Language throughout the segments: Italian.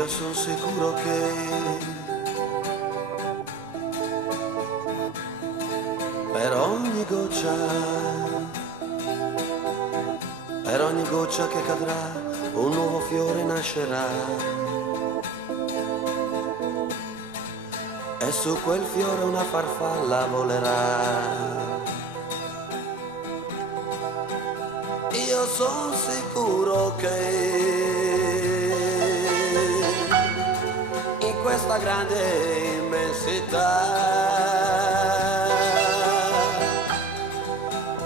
Io sono sicuro che per ogni goccia che cadrà, un nuovo fiore nascerà. E su quel fiore una farfalla volerà. Io sono sicuro che in questa grande immensità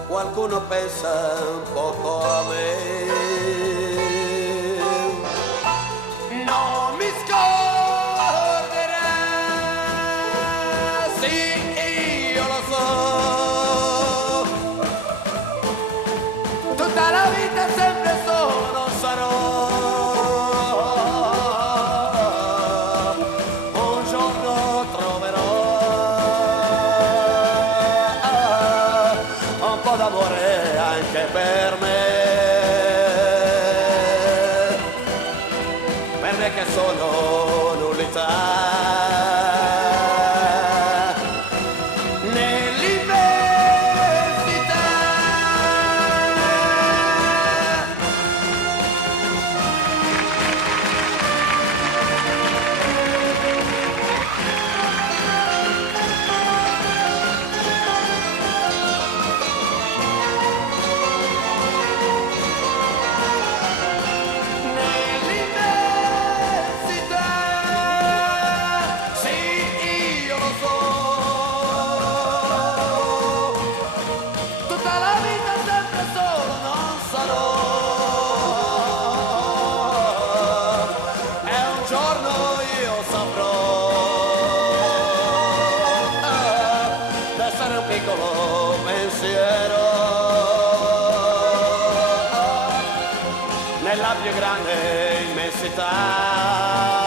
qualcuno pensa un po' come non mi scorderà, sì, io lo so, tutta la vita sempre solo non sarò. Un giorno troverò un po' d'amore anche per me che sono nullità. Un piccolo pensiero nella più grande immensità.